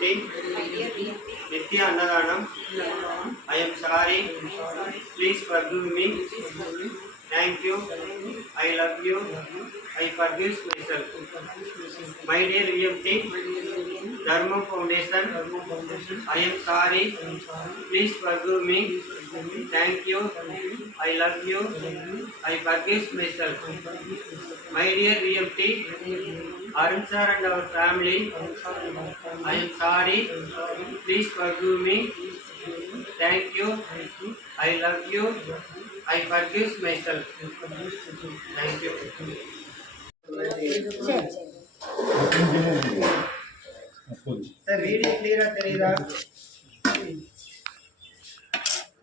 బియ్యం నిత్య అన్నదానం I'm sorry please forgive me thank you I love you I forgives myself my dear VMT Dharma foundation I'm sorry please forgive me Thank you. I love you. I forgive myself. My dear VMT, Arun sir and our family, I am sorry. Please forgive me. Thank you. I love you. I forgive myself. Thank you. Sir video கிளியரா தெரியுதா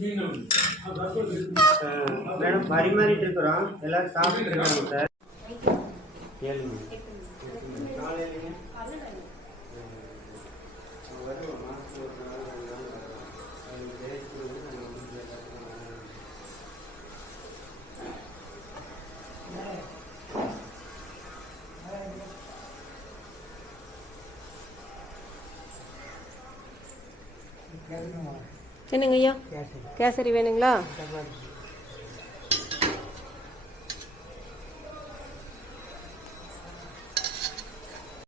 madam பரிமாறிட்டு இருக்கிறோம் எல்லாரும் சாப்பிட்டு இருக்காங்க sir ஏழு என்னங்க ஐயா கேசரி வேணுங்களா